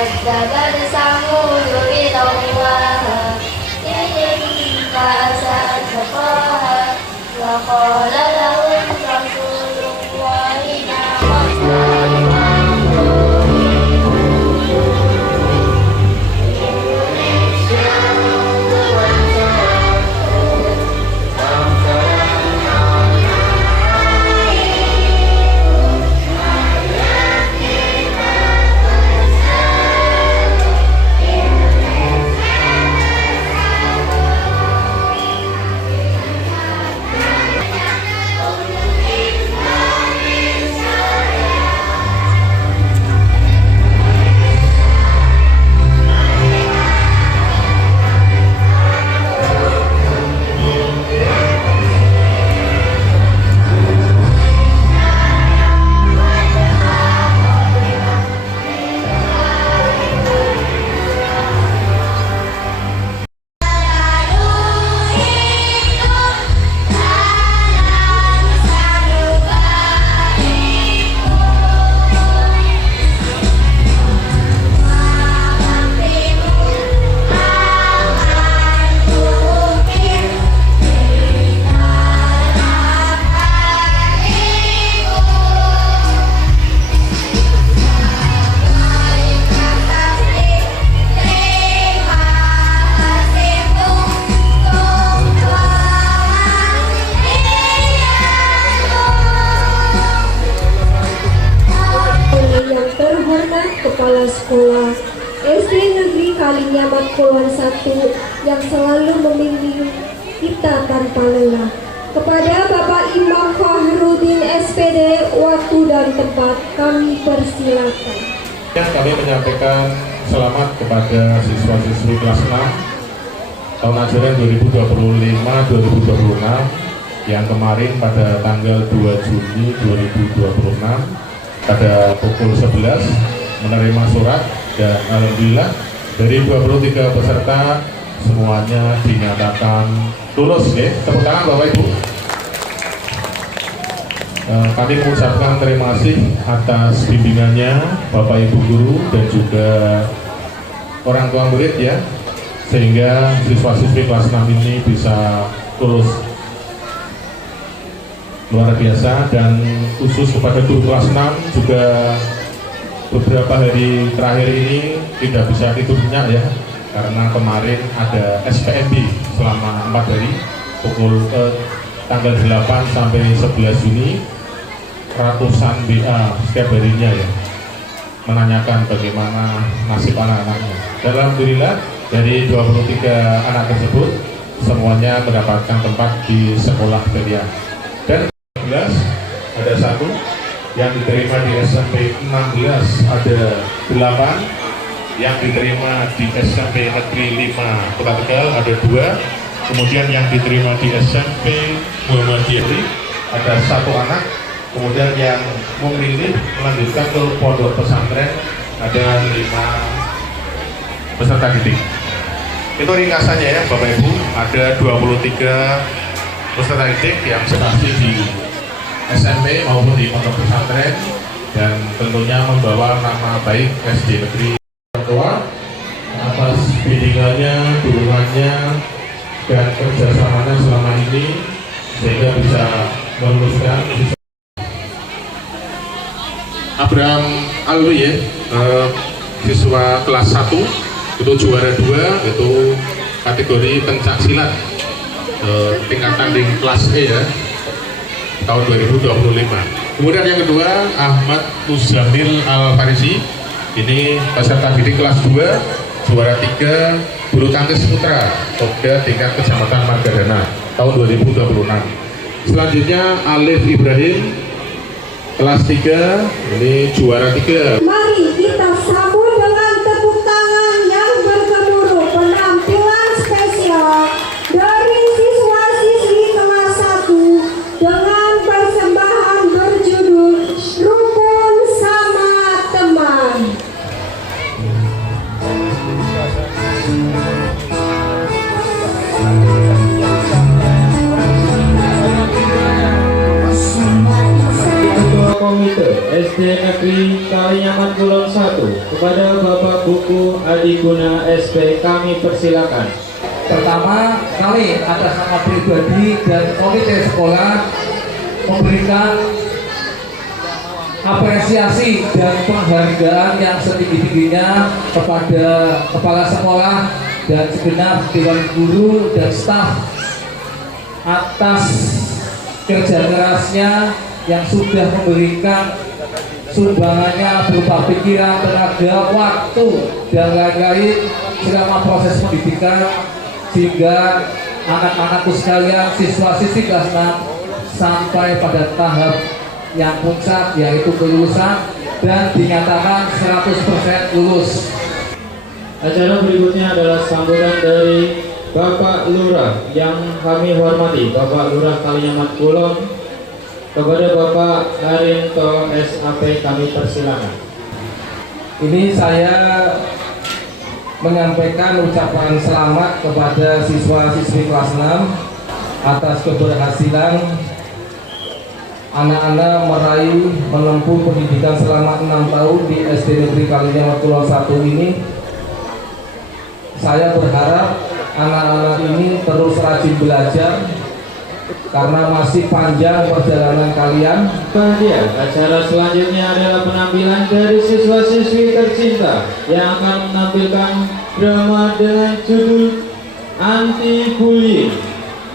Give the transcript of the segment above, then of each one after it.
كذبت ثمود بطغواها إذ انبعثت أشقاها وقال لهم رسول الله ناقة Kepala Sekolah SD Negeri Kalinyamat Kulon 1 yang selalu membimbing kita tanpa lelah. Kepada Bapak Imam Fahrudin SPD, waktu dan tempat kami persilakan. Kami menyampaikan selamat kepada siswa-siswi kelas 6 tahun ajaran 2025-2026 yang kemarin pada tanggal 2 Juni 2026 pada pukul 11 menerima surat, dan alhamdulillah dari 23 peserta semuanya dinyatakan lulus. Tepuk tangan Bapak Ibu. Kami mengucapkan terima kasih atas bimbingannya Bapak Ibu guru dan juga orang tua murid ya, sehingga siswa-siswi kelas 6 ini bisa lulus. Luar biasa. Dan khusus kepada guru kelas 6 juga beberapa hari terakhir ini tidak bisa tidur nyenyak ya, karena kemarin ada SPMB selama 4 hari tanggal 8 sampai 11 Juni, ratusan BA setiap harinya ya, menanyakan bagaimana nasib anak-anaknya. Dan alhamdulillah dari 23 anak tersebut semuanya mendapatkan tempat di sekolah pilihan. Dan 11 ada 1 yang diterima di SMP 16 ada 8, yang diterima di SMP Negeri 5 Kota Tegal ada 2, kemudian yang diterima di SMP Muhammadiyah ada 1 anak, kemudian yang memilih melanjutkan ke pondok pesantren ada 5 peserta didik. Itu ringkasannya ya Bapak Ibu, ada 23 peserta didik yang berhasil di SMP maupun di pondok pesantren, dan tentunya membawa nama baik SD Negeri Tua atas bimbingannya, dukungannya, dan kerjasamanya selama ini sehingga bisa meluluskan Abraham Alwi ya, siswa kelas 1 itu juara 2 itu kategori pencak silat tingkatan di kelas E ya, tahun 2025. Kemudian yang kedua Ahmad Muzamil Al-Farisi, ini peserta didik kelas 2 juara 3 bulu tangkis putra Popda tingkat Kecamatan Margadana tahun 2026. Selanjutnya Alif Ibrahim kelas 3, ini juara 3. Mari kita sambut dengan tepuk tangan yang bergemuruh penampilan spesial dari siswa-siswi kelas 1 dengan persembahan berjudul Rukun Sama Teman. Komite SD Negeri Kalinyamat Kulon Kepada Bapak Buku Adiguna SP kami persilakan. Pertama kali atas nama pribadi dan komite sekolah memberikan apresiasi dan penghargaan yang setinggi-tingginya kepada kepala sekolah dan segenap dewan guru dan staf atas kerja kerasnya yang sudah memberikan sumbangannya berupa pikiran, tenaga, waktu, dan lain-lain selama proses pendidikan, sehingga anak-anakku sekalian, siswa-siswi kelas 6 sampai pada tahap yang puncak, yaitu kelulusan, dan dinyatakan 100% lulus. Acara berikutnya adalah sambutan dari Bapak Lurah yang kami hormati, Bapak Lurah Kaliamat Kulon. Kepada Bapak Harinto SAP kami persilakan. Ini saya menyampaikan ucapan selamat kepada siswa-siswi kelas 6 atas keberhasilan anak-anak meraih menempuh pendidikan selama 6 tahun di SD Negeri Kaliamat Kulon 1 ini. Saya berharap anak-anak ini terus rajin belajar karena masih panjang perjalanan kalian. Acara selanjutnya adalah penampilan dari siswa-siswi tercinta yang akan menampilkan drama dengan judul Anti Bullying.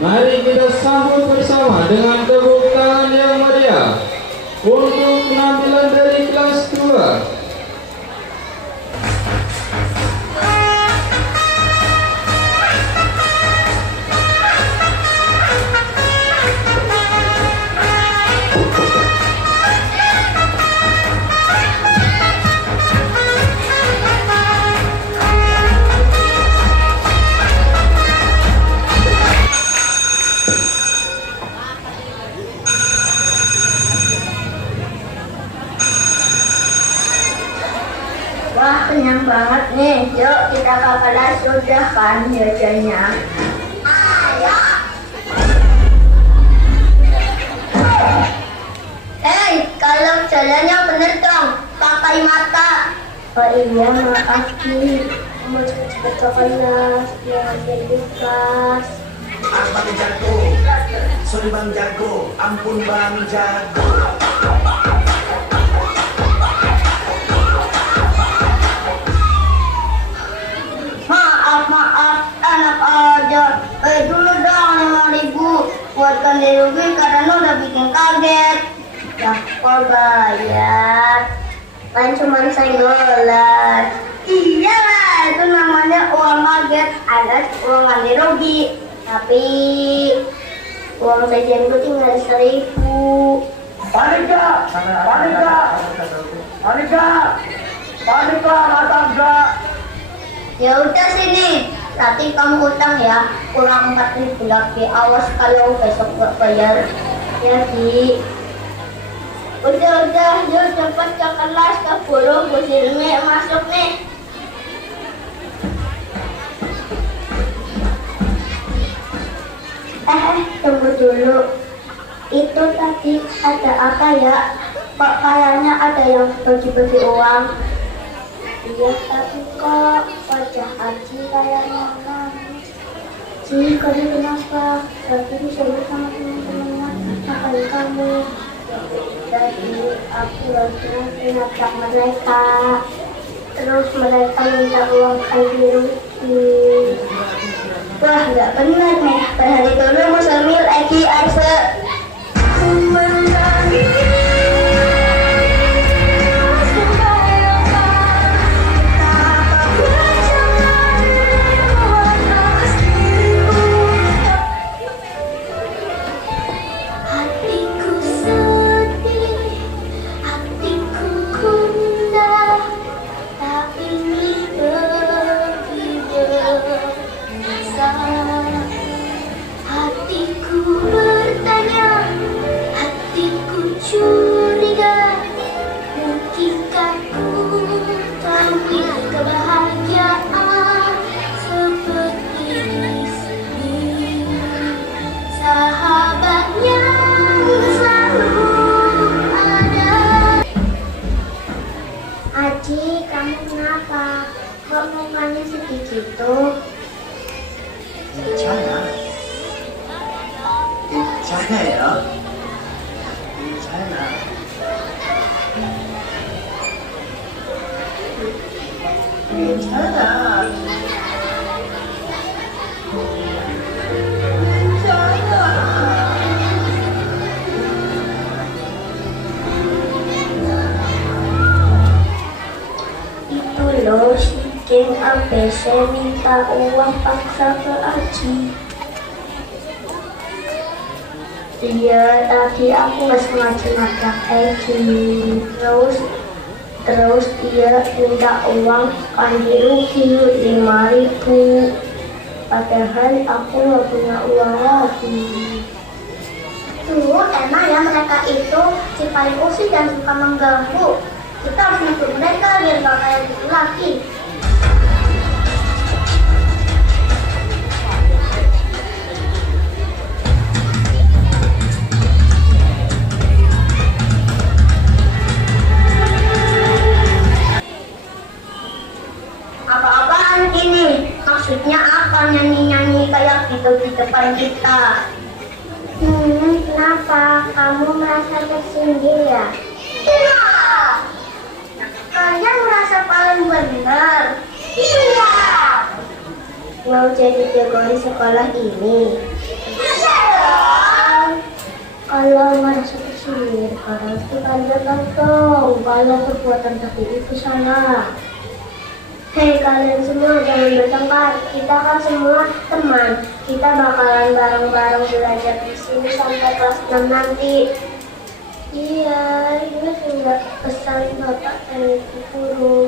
Mari kita sambut bersama dengan tepuk tangan yang meriah untuk penampilan dari kelas 2. Wah, kenyang banget nih. Yuk kita ke kelas, sudah kan jajannya. Ayo. Hei, kalau jalannya bener dong, pakai mata. Oh iya, maaf nih. Mau cepet-cepet ke kelas, jangan jadi kelas. Bang Jago, sorry Bang Jago, ampun Bang Jago. Maaf, enak aja. Dulu dong 5.000 buatkan dirugi karena udah bikin kaget. Ya, kok bayar? Kan cuma senggolan. Iya lah, itu namanya uang kaget alias uang ganti rugi. Tapi uang jajan gue tinggal 1.000. Panika, mata enggak. Ya udah sini, nanti kamu utang ya, kurang 4.000 lagi. Awas kalau besok gak bayar. Ya Di. Udah, yuk cepet ke kelas, keburu Bu Silmi masuk nih. Tunggu dulu. Itu tadi ada apa ya? Kok kayaknya ada yang bagi-bagi uang? Iya, tapi kok wajah Aji kayaknya nangis. Ji, kamu kenapa? Berarti bisa sama teman-temannya. Ngapain kamu? Jadi aku lagi ngajak mereka. Terus mereka minta uang ganti rugi. Wah, nggak benar nih. Berhari dulu Musamil Eki Arse. Hatiku bertanya Kok mukanya sedih gitu? 괜찮아. 괜찮아요. 괜찮아. 괜찮아. Itu loh, si geng ABC minta uang paksa ke Aji. Iya, tadi aku nggak sengaja nabrak Egi. Terus dia minta uang ganti rugi 5.000. Padahal aku nggak punya uang lagi. Tuh, emang ya mereka itu si paling usil dan suka mengganggu. Kita harus nutup mereka biar gak kayak gitu lagi. Apa-apaan ini? Maksudnya apa nyanyi-nyanyi kayak gitu di depan kita? Kenapa? Kamu merasa tersindir ya? Iya! Kalian merasa paling benar? Iya! Mau jadi jago di sekolah ini? Iya dong! Kalau merasa tersindir, harus dikandalkan dong. Kalau perbuatan tadi itu salah. Hei kalian semua, jangan bertengkar. Kita kan semua teman. Kita bakalan bareng-bareng belajar di sini sampai kelas 6 nanti. Iya, ini sudah pesan Bapak dan Ibu Guru.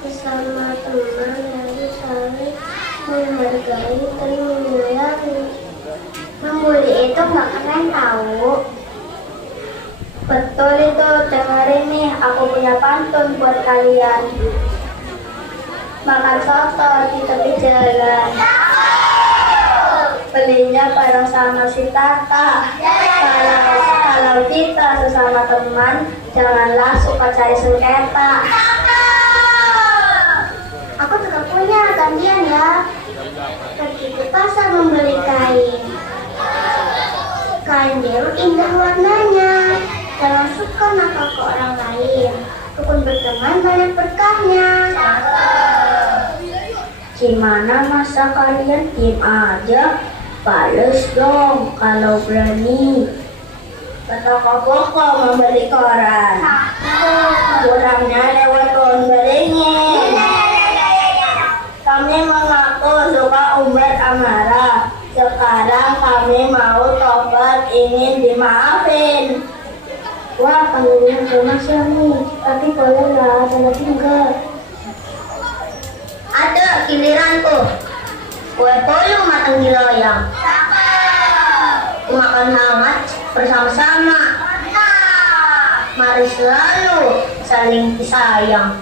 Bersama teman harus saling menghargai dan menyayangi. Membuli itu nggak keren tahu. Betul itu, dengerin nih, aku punya pantun buat kalian. Makan soto di tepi jalan. Belinya bareng sama si Tata. Kalau kita sesama teman, janganlah suka cari sengketa. Aku juga punya gantian ya. Pergi ke pasar membeli kain. Kain biru indah warnanya. Jangan suka nakal ke orang lain. Rukun berteman banyak berkahnya. Gimana masa kalian diem aja? Bales dong kalau berani. Toko-toko membeli koran. Kurangnya lewat pohon beringin. Kami mengaku suka umbar amarah. Sekarang kami mau tobat, ingin dimaafin. Wah, panggilnya Mas nih. Tapi boleh nggak? Tapi enggak. Ada giliranku. Kue puyuh matang di loyang. Makan hangat bersama-sama. Mari selalu saling disayang.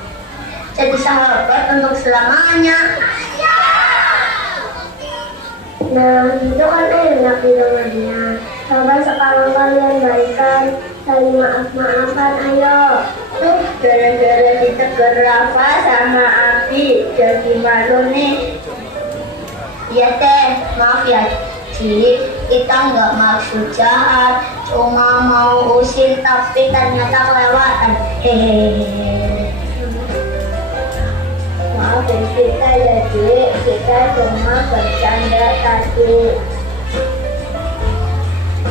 Jadi sahabat untuk selamanya. Nah, itu kan enak dengannya. Coba sekarang kalian baikan, saling maaf-maafan, ayo. Tuh, gara-gara ditegur Rafa sama Abi, jadi malu nih. Iya teh, maaf ya Ci, kita nggak maksud jahat, cuma mau usil tapi ternyata kelewatan. Hehehe. Maafin kita ya Ci, kita cuma bercanda tadi.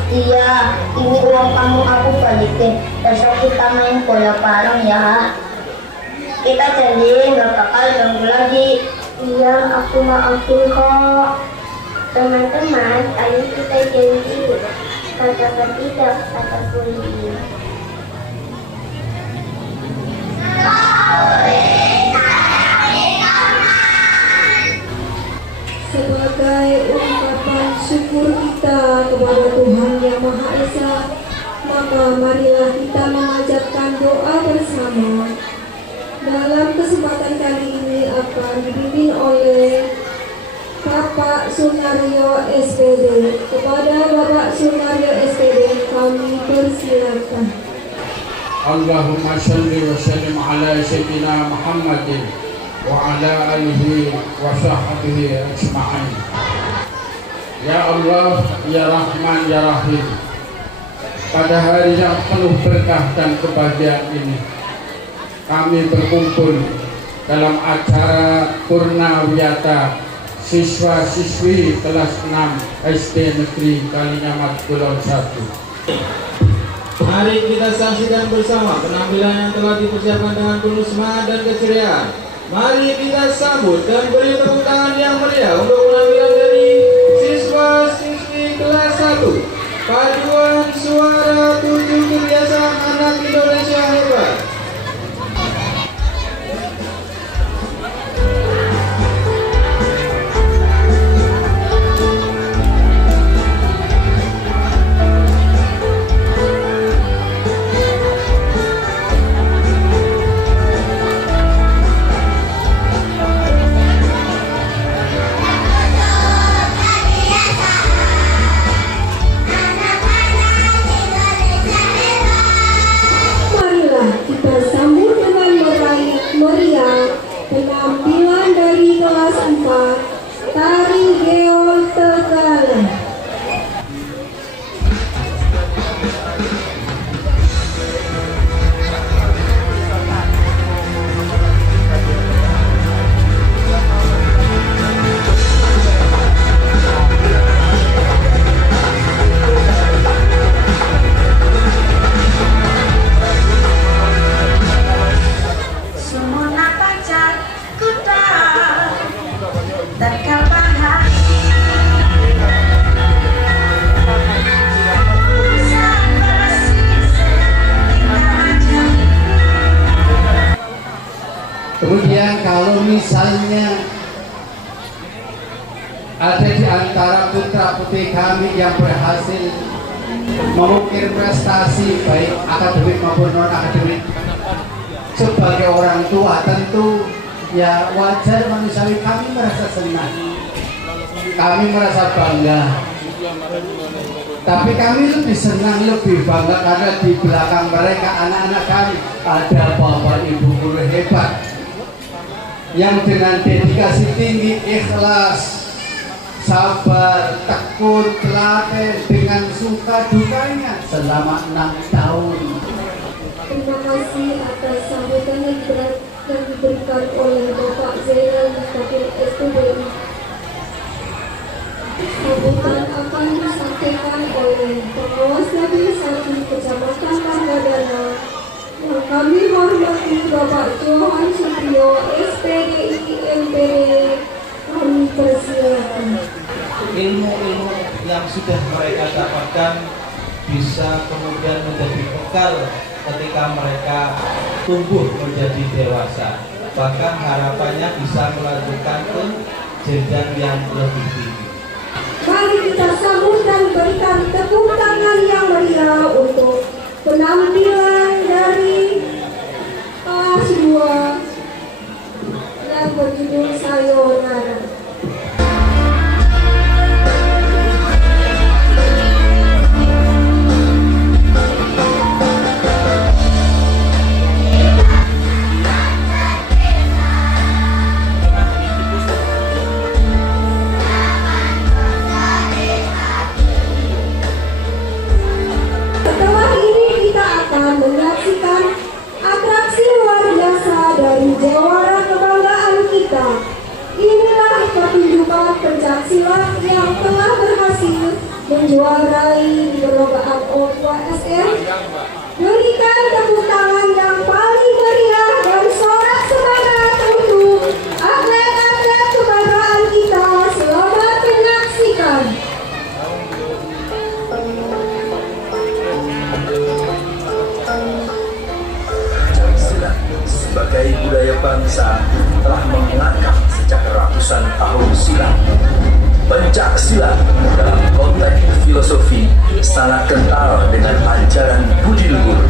Iya, ini uang kamu aku balikin. Besok kita main bola bareng ya. Kita janji nggak bakal ganggu lagi. Iya, aku maafin kok. Teman-teman, ayo kita janji. Katakan tidak, kata Puli. Sebagai ungkapan syukur kita kepada Tuhan Yang Maha Esa, maka marilah kita memanjatkan doa bersama. Dalam kesempatan kali ini akan dibimbing oleh Bapak Sunaryo SPD. Kepada Bapak Sunaryo SPD kami persilakan. Allahumma shalli wa sallim ala sayyidina Muhammadin وعلى آله وصحبه أجمعين. Ya Allah, Ya Rahman, Ya Rahim, pada hari yang penuh berkah dan kebahagiaan ini, kami berkumpul dalam acara Purnawiyata siswa-siswi kelas 6 SD Negeri Kalinyamat Kulon 1. Mari kita saksikan bersama penampilan yang telah dipersiapkan dengan penuh semangat dan keceriaan. Mari kita sambut dan beri tepuk tangan yang meriah untuk penampilan dari siswa-siswi kelas 1 Paduan Suara 7 Kebiasaan Anak Indonesia Hebat. Marilah kita sambut dengan meriah penampilan dari kelas 4 Tari Geol Tegalan. Sumuna pacar kuda dan kalbahan Kemudian kalau misalnya ada di antara putra-putri kami yang berhasil mengukir prestasi baik akademik maupun non akademik, sebagai orang tua tentu ya wajar manusiawi kami merasa senang, kami merasa bangga. Tapi kami lebih senang, lebih bangga karena di belakang mereka anak-anak kami ada bapak ibu guru hebat yang dengan dedikasi tinggi, ikhlas, sabar, tekun, telaten dengan suka dukanya selama 6 tahun. Terima kasih atas sambutan yang berat yang diberikan oleh Bapak Zainal Mustaqim SPDI. Sambutan akan disampaikan oleh pengawas Nabi Satu Kecamatan Margadana yang kami hormati Bapak Johan Supriyo SPDI MPD. Kami persilakan. Ilmu-ilmu yang sudah mereka dapatkan bisa kemudian menjadi bekal ketika mereka tumbuh menjadi dewasa, bahkan harapannya bisa melanjutkan ke jenjang yang lebih tinggi. Mari kita sambut dan berikan tepuk tangan yang meriah untuk penampilan dari kelas 2 yang berjudul Sayonara. Setelah ini kita akan menyaksikan atraksi luar biasa dari jawara kebanggaan kita. Inilah pertunjukan pencaksilat yang telah berhasil menjuarai perlombaan OSM. Berikan tepuk tangan yang paling meriah dan sorak semangat untuk atlet-atlet kebanggaan kita. Selamat menyaksikan. Silat sebagai budaya bangsa telah mengakar sejak ratusan tahun silam. Pencak silat dalam konteks filosofi sangat kental dengan ajaran budi luhur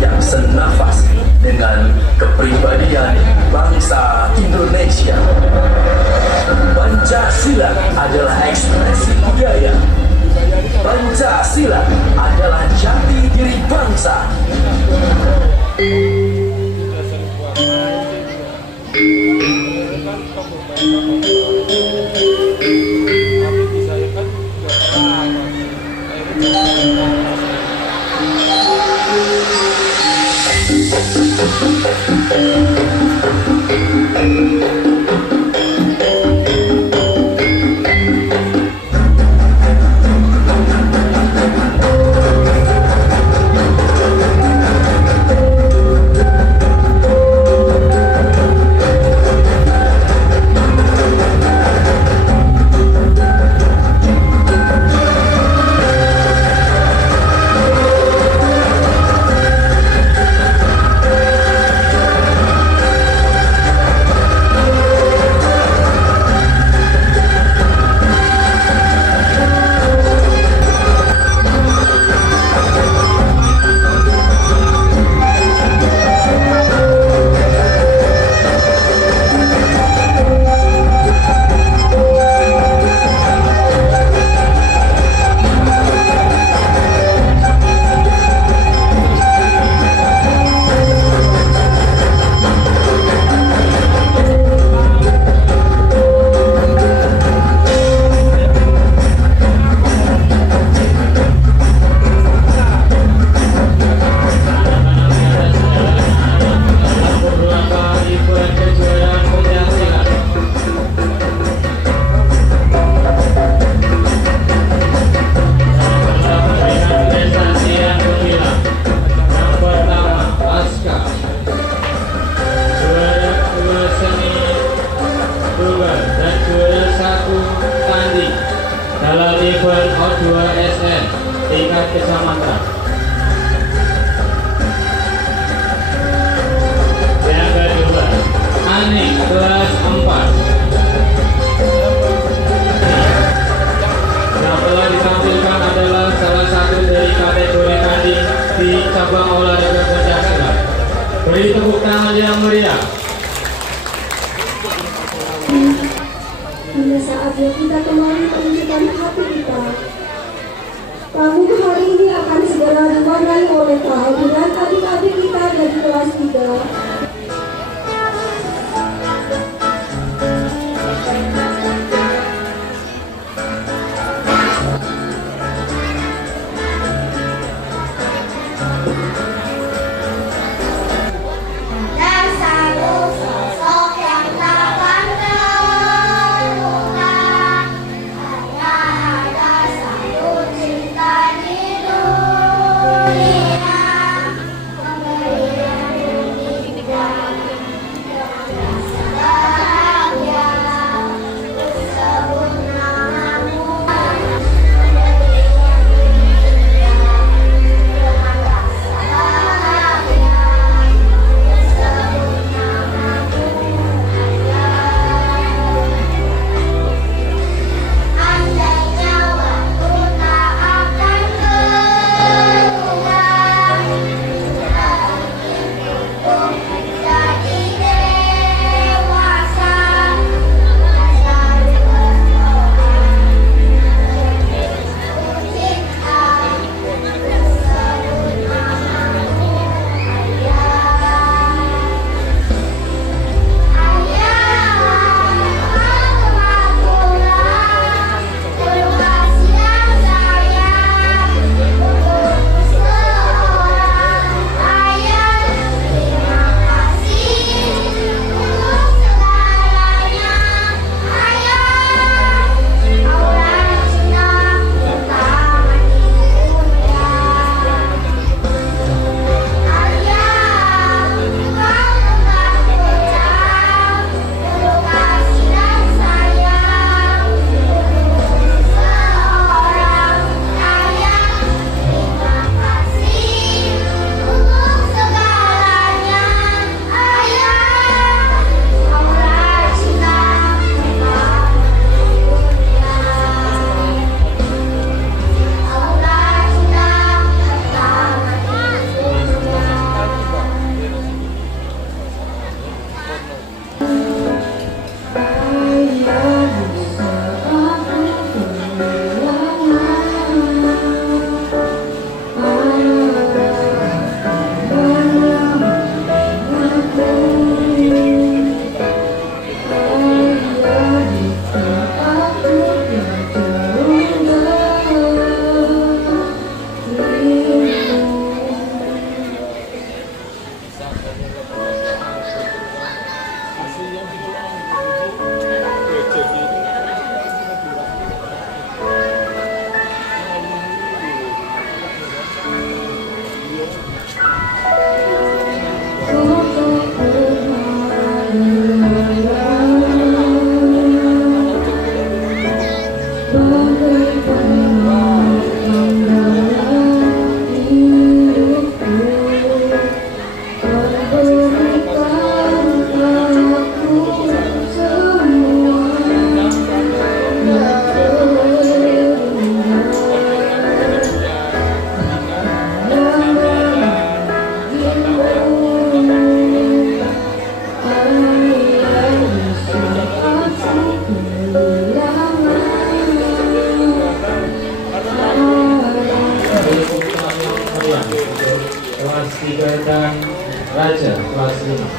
yang senafas dengan kepribadian bangsa Indonesia. Pancasila adalah ekspresi budaya. Pancasila adalah jati diri bangsa. dalam event O2SN tingkat kecamatan. Yang kedua, Anik kelas 4. Yang telah ditampilkan adalah salah satu dari kategori tanding di cabang olahraga pencaksilat. Beri tepuk tangan yang meriah. Hingga saatnya kita kembali menunjukkan hati kita. Panggung hari ini akan segera diwarnai oleh kehadiran adik-adik kita dari kelas 3.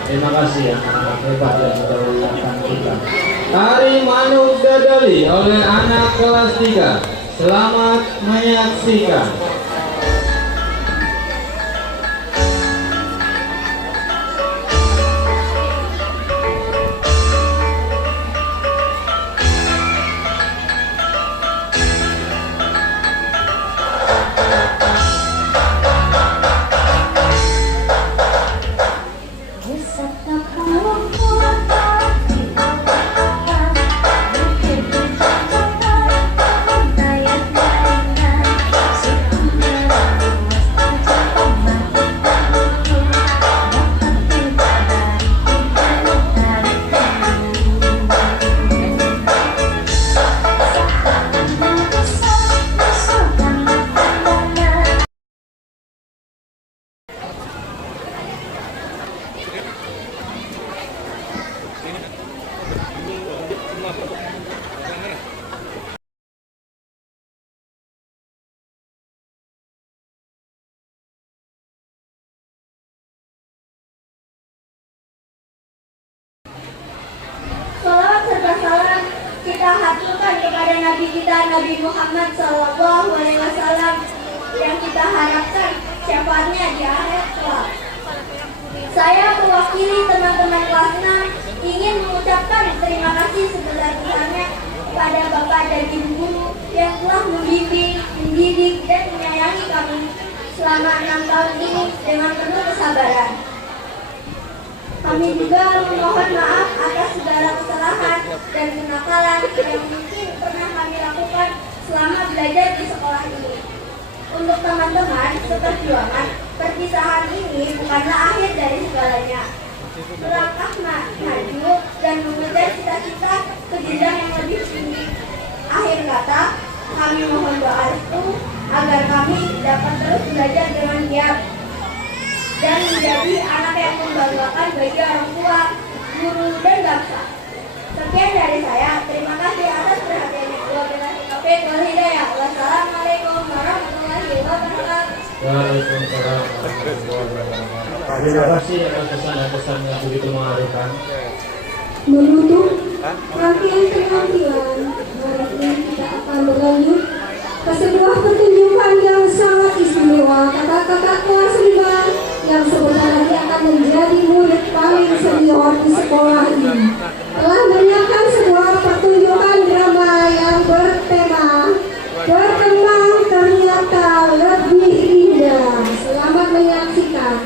Terima kasih anak-anak hebat yang sudah mengingatkan kita. Tari Manuk Dadali oleh anak kelas 3. Selamat menyaksikan. Salawat serta salam kita haturkan kepada Nabi kita Nabi Muhammad SAW yang kita harapkan syafaatnya di akhir kelak. Saya mewakili teman-teman kelas 6 ingin mengucapkan terima kasih sebesar-besarnya kepada Bapak dan Ibu guru yang telah membimbing, mendidik, dan menyayangi kami selama 6 tahun ini dengan penuh kesabaran. Kami juga memohon maaf atas segala kesalahan dan kenakalan yang mungkin pernah kami lakukan selama belajar di sekolah ini. Untuk teman-teman seperjuangan, perpisahan ini bukanlah akhir dari segalanya. Melangkah maju dan mengejar cita-cita ke jenjang yang lebih tinggi. Akhir kata, kami mohon doa restu agar kami dapat terus belajar dengan giat dan menjadi anak yang membanggakan bagi orang tua, guru, dan bangsa. Sekian dari saya. Terima kasih atas perhatiannya. Wabillahi taufiq wal hidayah. Wassalamualaikum warahmatullahi wabarakatuh. Waalaikumsalam warahmatullahi wabarakatuh. Terima kasih atas pesan-pesan yang begitu mengharukan. Menutup rangkaian penampilan, hari ini kita akan berlanjut ke sebuah pertunjukan yang sangat istimewa. Kakak-kakak kelas 5 yang sebentar lagi akan menjadi murid paling senior di sekolah ini telah menyiapkan sebuah pertunjukan drama yang bertema Berteman Ternyata Lebih Indah. Selamat menyaksikan.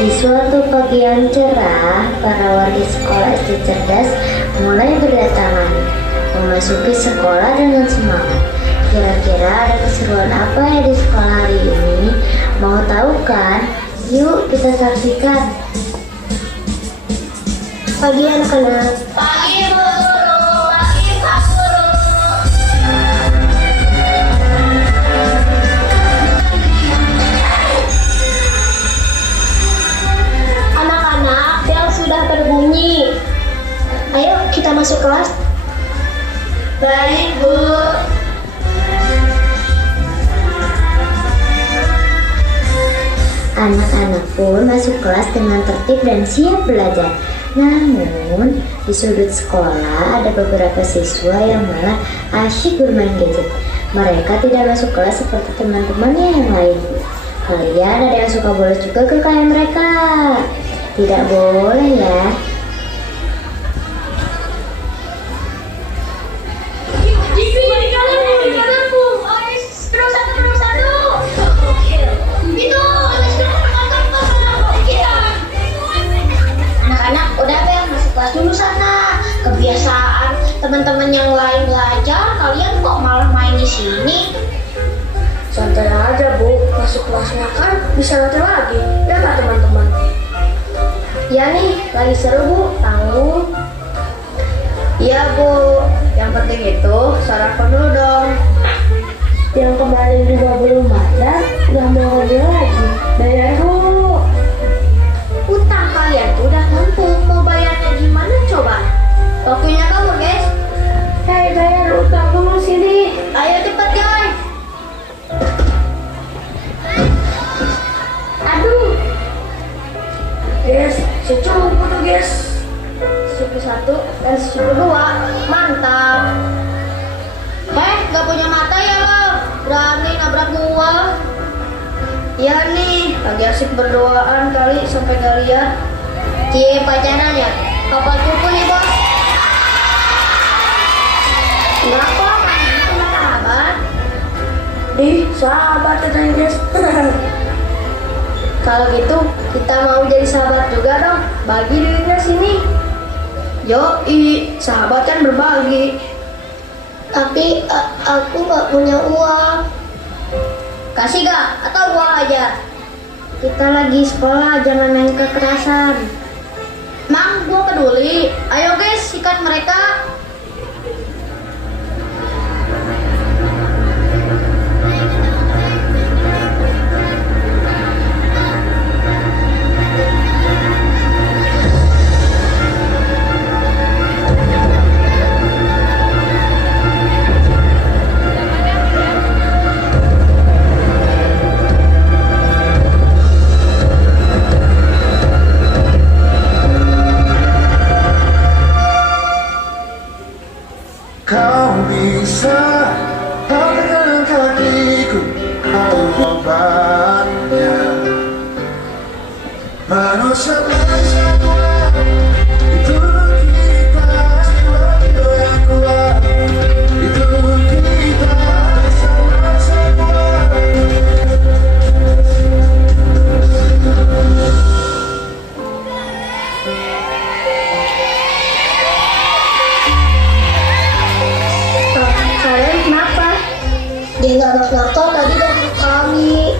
Di suatu pagi yang cerah, para wali sekolah SD cerdas mulai berdatangan, memasuki sekolah dengan semangat. Kira-kira ada keseruan apa ya di sekolah hari ini? Mau tahu kan? Yuk kita saksikan. Pagi anak-anak. Pagi guru, pagi Pak Guru. Anak-anak, bel sudah berbunyi. Ayo kita masuk kelas. Baik, Bu. Anak-anak pun masuk kelas dengan tertib dan siap belajar. Namun, di sudut sekolah ada beberapa siswa yang malah asyik bermain gadget. Mereka tidak masuk kelas seperti teman-temannya yang lain. Kalian ada yang suka bolos juga ke kayak mereka? Tidak boleh ya. Dulu sana, kebiasaan teman-teman yang lain belajar, kalian kok malah main di sini? Santai aja, Bu. Masuk kelasnya kan bisa latihan lagi, ya nggak teman-teman? Ya nih, lagi seru, Bu. Tanggung. Iya, Bu. Yang penting itu sarapan dulu dong. Yang kemarin juga belum bayar, udah mau ngambil lagi. Bayar dulu. Utang kalian tuh udah numpuk, mau bayarnya gimana coba? Waktunya kamu guys. Hei, bayar utang dulu sini. Ayo cepet guys. Aduh. Guys, secupu tuh guys. Suku 1 dan suku 2. Mantap. Gak punya mata ya lo? Berani nabrak gua? Iya nih, lagi asik berdoaan kali sampai gak lihat. Cie pacaran ya? Kapal cupu nih bos. Kenapa? Kan cuma sahabat. Sahabat katanya guys. Kalau gitu kita mau jadi sahabat juga dong. Bagi duitnya sini. Yoi, sahabat kan berbagi. Tapi aku nggak punya uang. Kasih gak? Atau gua aja? Kita lagi sekolah, jangan main kekerasan. Mang, gua peduli. Ayo guys, sikat mereka. Kau bisa pegang kakiku, kau obatnya. Manusia yang kuat, itu kita yang kuat, itu kita sama-sama kuat. Kalian kenapa? Dia nggak nakal tadi dari kami.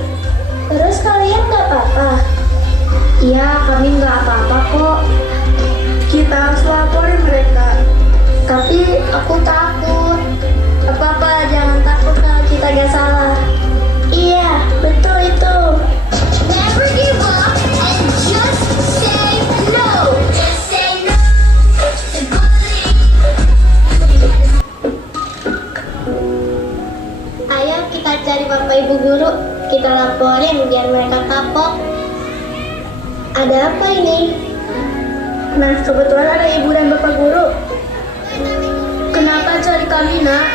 Terus kalian nggak apa-apa? Iya, kami nggak apa-apa kok. Kita harus laporin mereka. Tapi aku takut. Apa-apa, jangan takut kalau kita nggak salah. Iya, betul itu. Never give up and just say no. Just say no to bullying. Ayo kita cari Bapak Ibu Guru. Kita laporin biar mereka kapok. Ada apa ini? Nah, kebetulan ada Ibu dan Bapak Guru. Kenapa cari kami, Nak?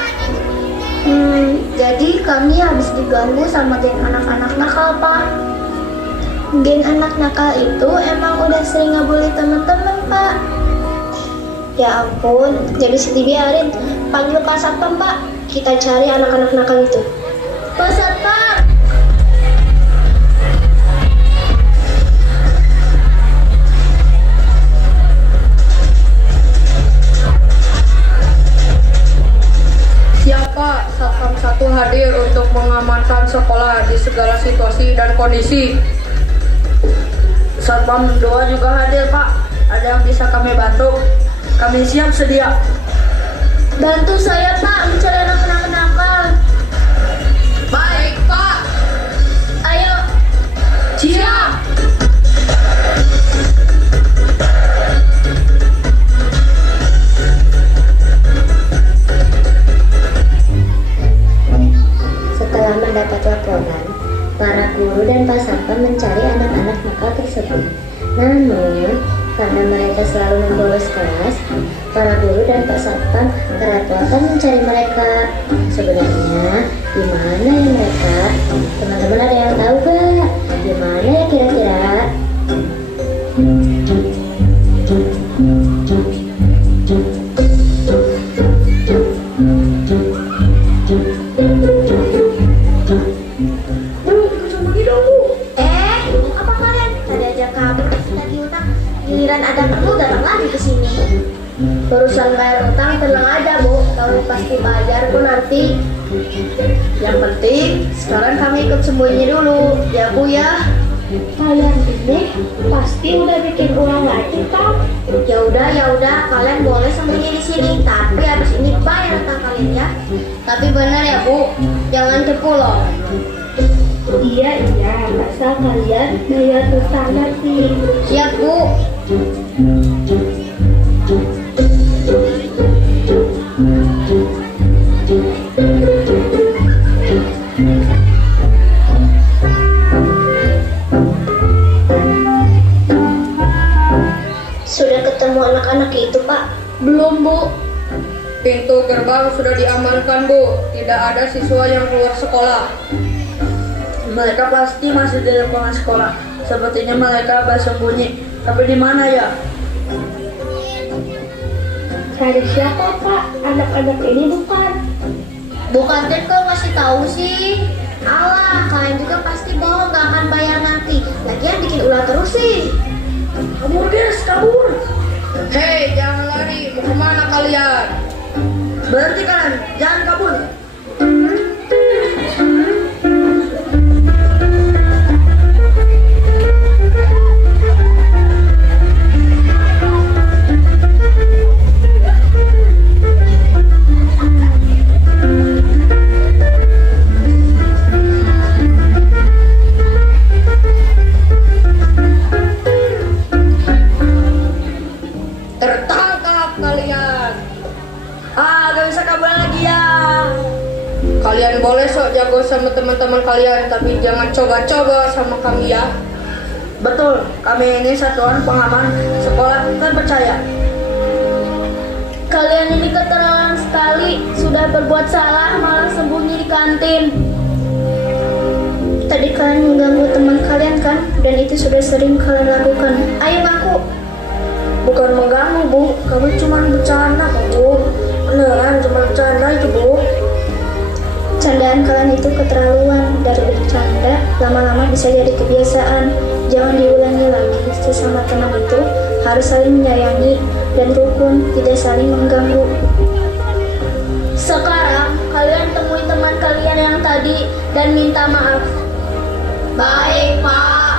Jadi kami habis diganggu sama geng anak-anak nakal, Pak. Geng anak nakal itu emang udah sering ngebully teman-teman, Pak. Ya ampun, jadi dibiarin. Panggil Pak Satpam, Pak. Kita cari anak-anak nakal itu. Pak Satpam! Siapa Satpam 1 hadir untuk mengamankan sekolah di segala situasi dan kondisi. Satpam 2 juga hadir, Pak. Ada yang bisa kami bantu? Kami siap sedia. Bantu saya, Pak, mencari anak-anak nakal. Baik, Pak. Ayo. Siap. Setelah mendapat laporan, para guru dan Pak Satpam mencari anak-anak nakal tersebut. Namun, karena mereka selalu membolos kelas, para guru dan Pak Satpam kerepotan mencari mereka. Sebenarnya, di mana ya mereka? Teman-teman ada yang tahu gak? Di mana ya kira-kira? Apa kalian? Tadi aja kabur lagi utang. Giliran ada perlu datang lagi ke sini. Urusan bayar utang tenang aja, Bu. Kalau pasti bayar kok nanti. Yang penting sekarang kami ikut sembunyi dulu, ya Bu ya. Kalian ini pasti udah bikin ulang lagi, Pak. Ya udah, kalian boleh sembunyi di sini, tapi habis ini bayar utang kalian ya. Tapi benar ya Bu, jangan tipu loh. Iya, asal kalian bayar utang nanti. Siap Bu. Sudah ketemu anak-anak itu, Pak? Belum, Bu. Pintu gerbang sudah diamankan, Bu. Tidak ada siswa yang keluar sekolah. Mereka pasti masih di lingkungan sekolah. Sepertinya mereka bersembunyi. Tapi di mana ya? Cari siapa, Pak? Anak-anak ini bukan. Bukan kok ngasih tahu sih. Alah, kalian juga pasti bohong, gak akan bayar nanti. Lagian bikin ulah terus sih. Kabur, guys, kabur. Hei, jangan lari. Mau kemana kalian? Berhenti kalian, jangan kabur. Tertangkap kalian. Gak bisa kabur lagi ya. Kalian boleh sok jago sama teman-teman kalian, tapi jangan coba-coba sama kami ya. Betul, kami ini satuan pengaman sekolah terpercaya. Kalian ini keterlaluan sekali. Sudah berbuat salah malah sembunyi di kantin. Tadi kalian mengganggu teman kalian kan? Dan itu sudah sering kalian lakukan. Ayo ngaku. Bukan mengganggu, Bu. Kami cuma bercanda kok, Bu. Beneran cuma bercanda itu, Bu. Candaan kalian itu keterlaluan. Dari bercanda, lama-lama bisa jadi kebiasaan. Jangan diulangi lagi. Sesama teman itu harus saling menyayangi dan rukun, tidak saling mengganggu. Sekarang, kalian temui teman kalian yang tadi dan minta maaf. Baik, Pak.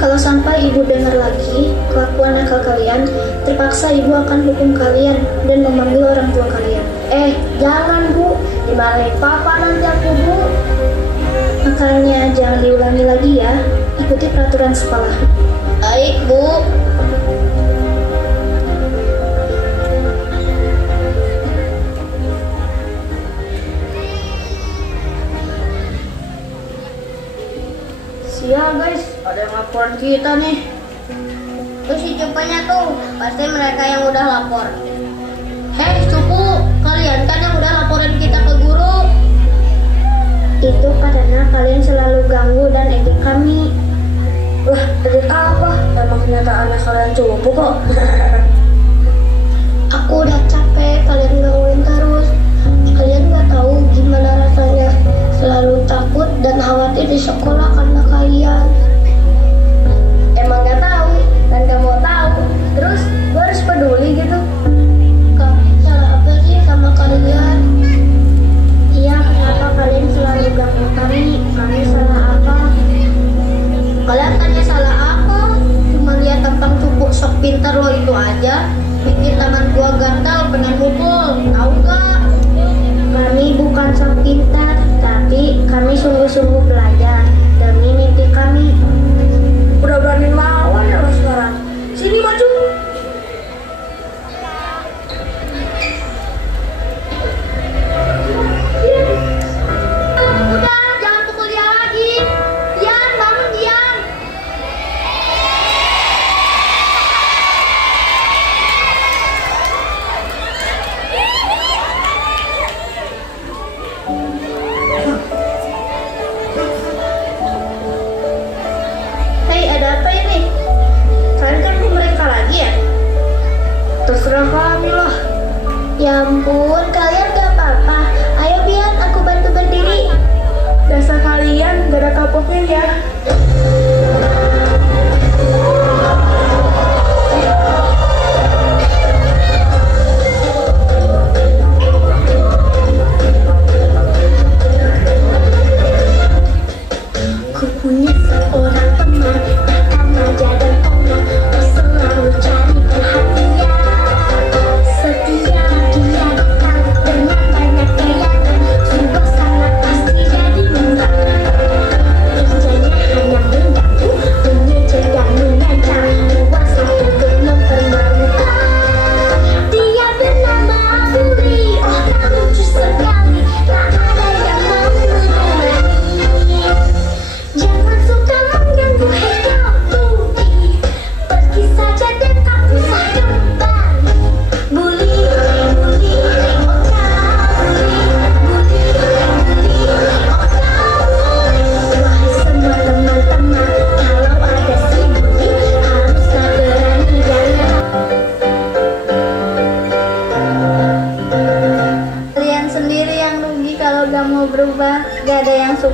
Kalau sampai ibu dengar lagi kelakuan nakal kalian, terpaksa ibu akan hukum kalian dan memanggil orang tua kalian. Jangan, Bu. Dimarahin papa nanti aku, Bu. Makanya jangan diulangi lagi ya. Ikuti peraturan sekolah. Baik, Bu. Sial, guys. Ada yang laporan kita nih. Tuh si cupanya tuh, pasti mereka yang udah lapor. Hei cupu, kalian kan yang udah laporin kita ke guru. Itu karena kalian selalu ganggu dan edik kami. Lah, edik apa? Emang kenyataannya kalian cupu kok. Aku udah capek kalian gangguin terus. Kalian nggak tahu gimana rasanya selalu takut dan khawatir di sekolah karena kalian. Emang gak tahu dan gak mau tahu. Terus gue harus peduli gitu. Kami salah apa sih sama kalian? Iya, kenapa kalian selalu ganggu kami? Kami salah apa? Kalian tanya salah apa? Cuma lihat tampang cupu sok pintar lo itu aja. Bikin tangan gua gatal pengen mukul. Tahu gak? Kami bukan sok pintar, tapi kami sungguh-sungguh belajar demi mimpi kami. Udah berani lawan ya lo sekarang. Sini maju. Udah, jangan pukul dia lagi. Dian, bangun Dian.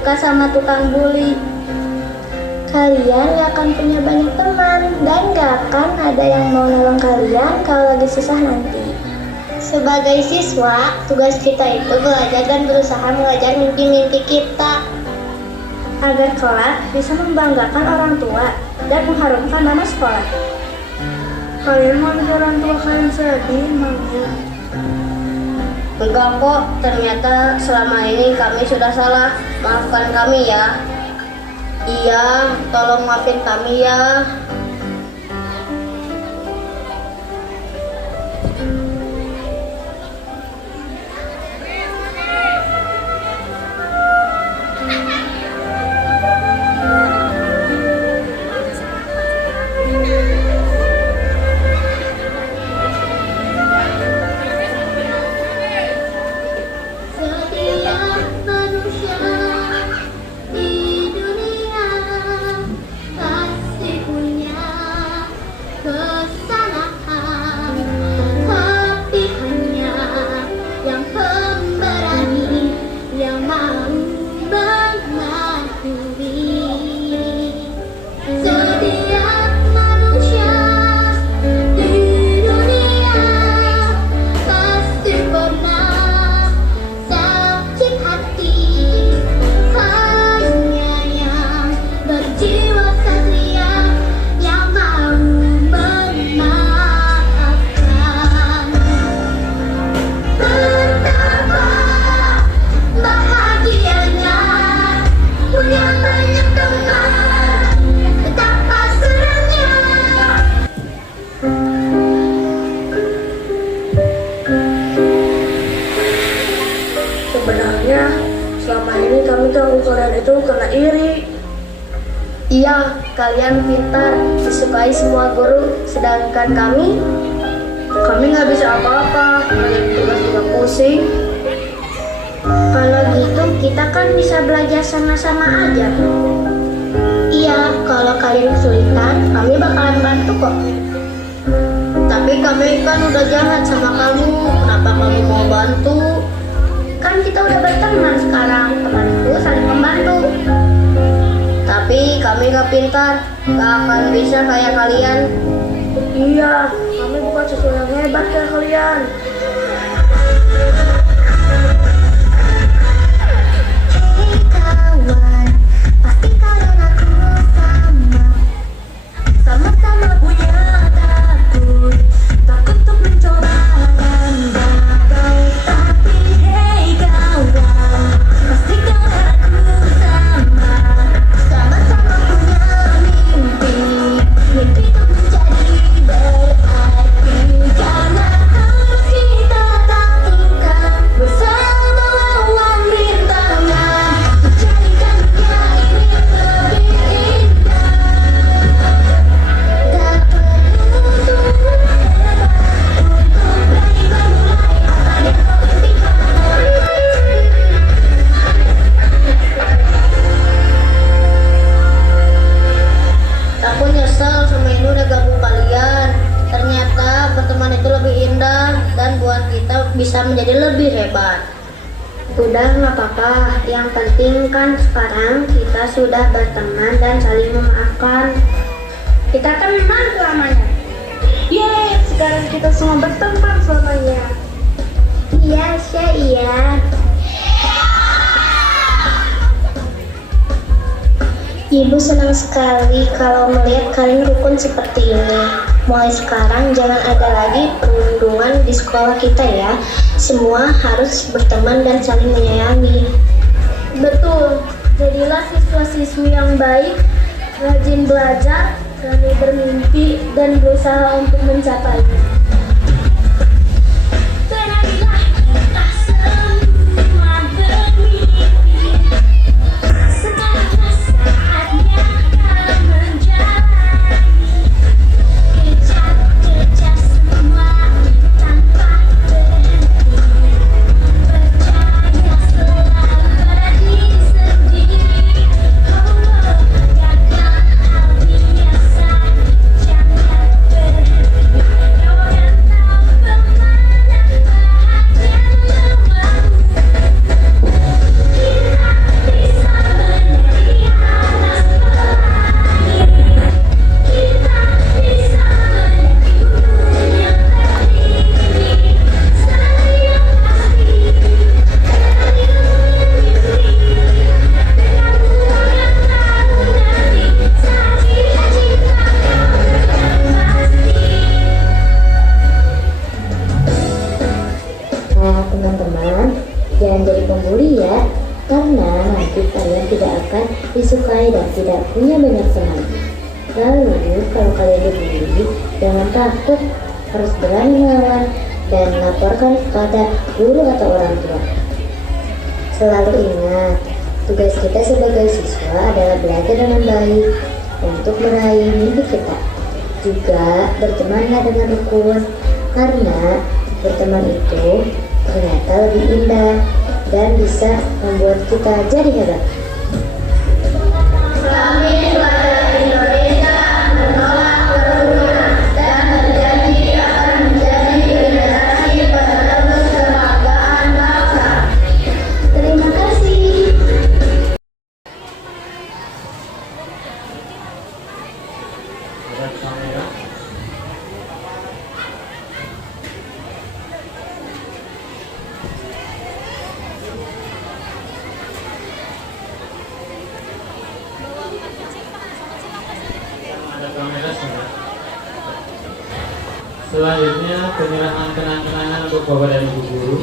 suka sama tukang bully. Kalian gak akan punya banyak teman dan gak akan ada yang mau nolong kalian kalau lagi susah nanti. Sebagai siswa, tugas kita itu belajar dan berusaha mengejar mimpi-mimpi kita agar kelak bisa membanggakan orang tua dan mengharumkan nama sekolah. Kalian mau lihat orang tua kalian sedih, emangnya? Enggak kok, ternyata selama ini kami sudah salah. Maafkan kami ya. Iya, tolong maafin kami ya. Sebenarnya selama ini kami tahu kalian itu kena iri. Iya, kalian pintar, disukai semua guru, sedangkan kami Kami nggak bisa apa-apa, tugas juga pusing. kalau gitu kita kan bisa belajar sama-sama aja. Iya, kalau kalian kesulitan, kami bakalan bantu kok. Tapi kami kan udah jahat sama kamu. Kenapa kamu mau bantu? Kan kita udah berteman sekarang, teman itu saling membantu. Tapi kami gak pintar, gak akan bisa kayak kalian. Iya, kami bukan sesuatu yang hebat kayak kalian. Kawan, pasti kalian aku sama-sama punya takut untuk mencoba dan gagal. Tapi hey kawan, pasti kalian aku sama-sama punya mimpi untuk menjadi berarti, karena harus kita taklukkan bersama lawan rintangan, menjadikan dunia ini lebih indah. Tak perlu tunggu hebat untuk berani memulai apa yang kau impikan. Aku nyesel sama ini udah gabung kalian. Ternyata pertemuan itu lebih indah dan buat kita bisa menjadi lebih hebat. Udah nggak apa-apa, yang penting kan sekarang kita sudah berteman dan saling memaafkan. Kita teman selamanya. Yeay, sekarang kita semua berteman selamanya. Iya, iya. Ibu senang sekali kalau melihat kalian rukun seperti ini. Mulai sekarang jangan ada lagi perundungan di sekolah kita ya. Semua harus berteman dan saling menyayangi. Betul, jadilah siswa-siswi yang baik, rajin belajar, berani bermimpi, dan berusaha untuk mencapainya. Beranilah kita semua bermimpi. Sekarang saatnya kita menjalani. Kejar semua tanpa berhenti. Percaya selalu diri sendiri. Oh, gagal hal biasa, jangan berhenti. tidak punya banyak teman. Lalu, kalau kalian dibully, jangan takut, harus berani melawan dan laporkan kepada guru atau orang tua. Selalu ingat, tugas kita sebagai siswa adalah belajar dengan baik untuk meraih mimpi kita. Juga bertemanlah dengan rukun, karena berteman itu ternyata lebih indah dan bisa membuat kita jadi hebat. Kami warga Indonesia menolak kerumunan dan berjanji akan menjadi generasi penerus kebanggaan bangsa. Terima kasih. Ada kamera sudah. Selanjutnya penyerahan kenang-kenangan untuk Bapak dan Ibu guru.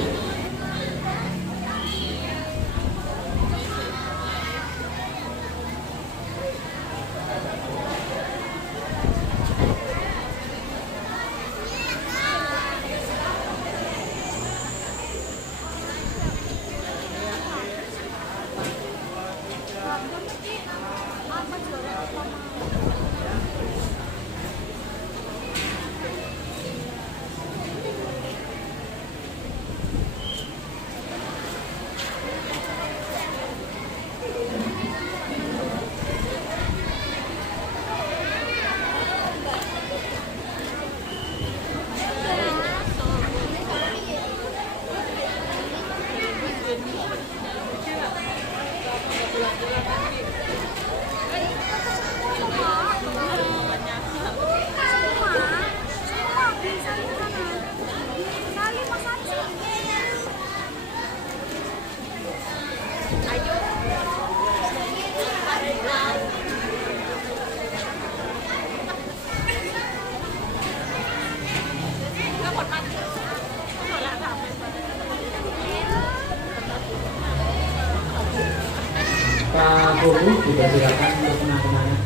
Pak Guru juga silakan untuk kenang-kenangan.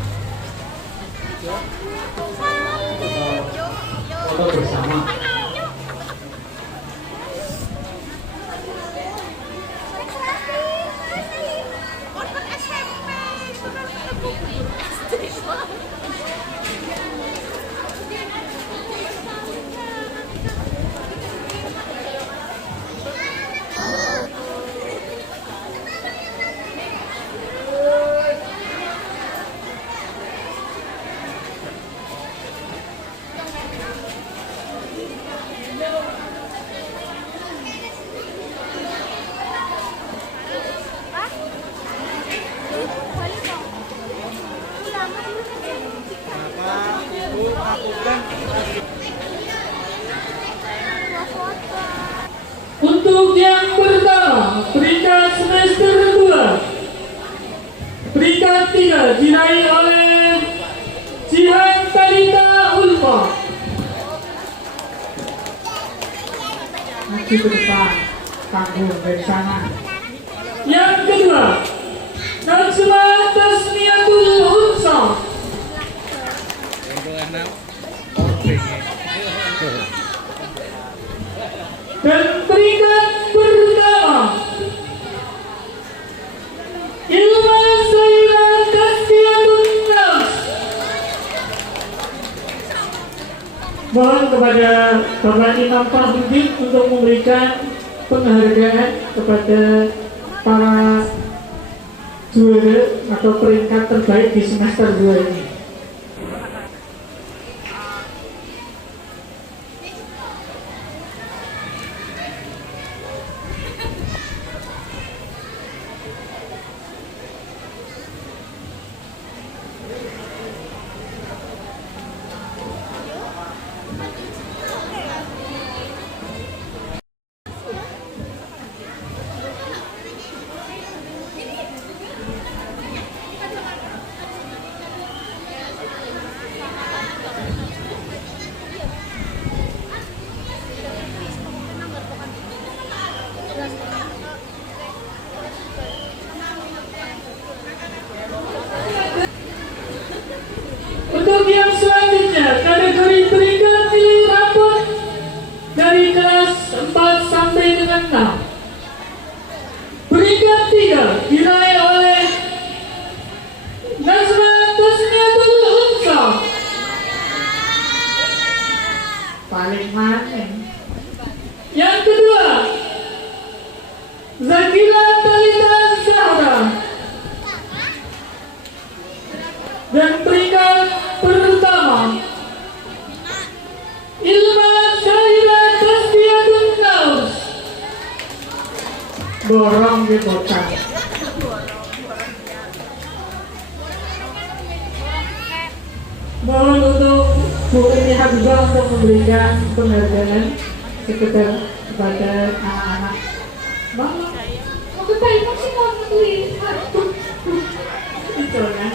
Foto bersama. Untuk yang pertama, peringkat semester 2, peringkat 3 diraih oleh Jihan Talita Ulfa. Maju ke depan, tanggung dari sana. Yang kedua, Najma Tasmiatul Unsa. Dan peringkat pertama, Ilma Zaira Tasfiatun Nas. Mohon kepada Bapak Imam Fahruddin untuk memberikan penghargaan kepada para juara atau peringkat terbaik di semester 2 ini. balik mana. Yang kedua, Zakila Talita Zahra. Dan peringkat pertama, Ilma Syahira Tasbiyatun Naus. Borong di bocah. Mohon untuk Bu Umi Habibah untuk memberikan penghargaan sekedar kepada anak-anak. Mama, mau kepain masih mau ngetuin. Itu kan.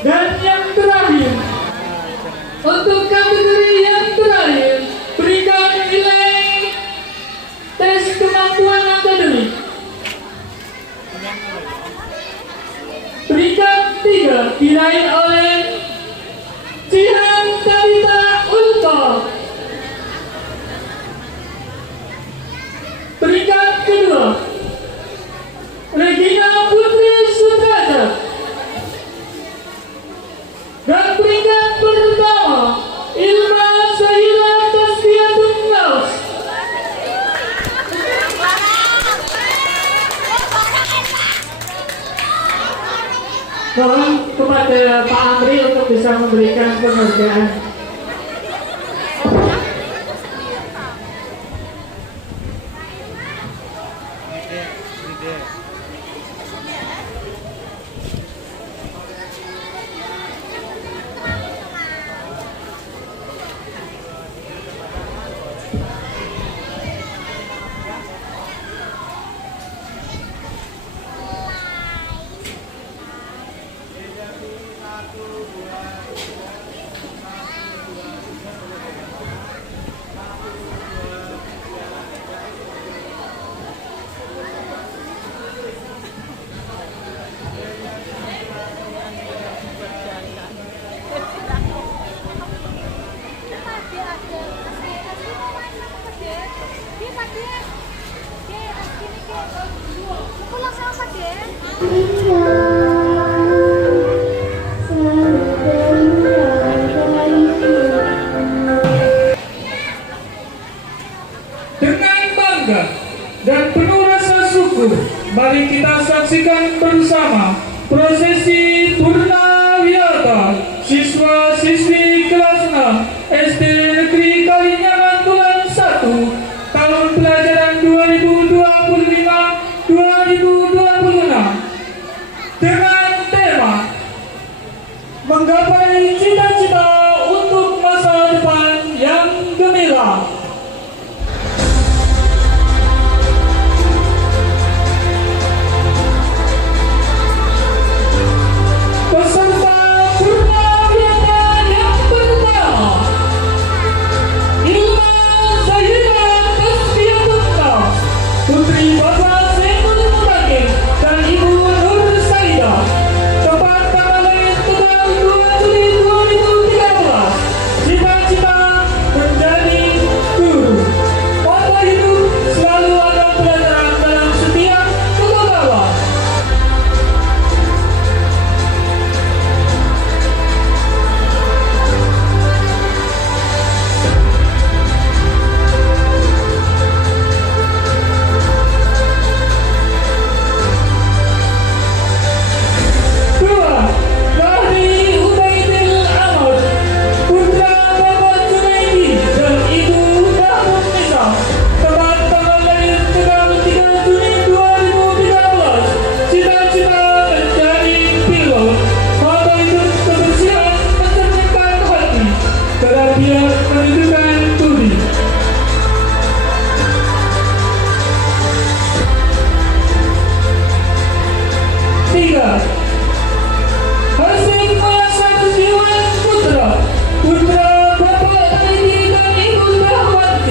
Dan yang terakhir, untuk kategori yang terakhir, berikan nilai tes kemampuan akademik. Peringkat 3 diraih oleh Jihan Talita Ulfa. Peringkat kedua, Regina Putri Sudrajat. Dan peringkat pertama, Ilma Syahira Tasbiyatun Naus. Mohon kepada Pak Amri untuk bisa memberikan penghargaan. Dengan bangga dan penuh rasa syukur, mari kita saksikan bersama prosesi Purnawiyata siswa-siswi kelas 6 SD Negeri Kalinyaman Tulan 1 tahun pelajaran 2025-2026 dengan tema menggapai cita-cita untuk masa depan yang gemilang. Peserta Purnawiyata yang pertama, Ilma Syahira Tasbiyatun Naus, Putri Bapak Zainul Mutakin dan Ibu Nur Saida, tepat tanggal lahir tanggal 2 Juli 2013. Cita-cita menjadi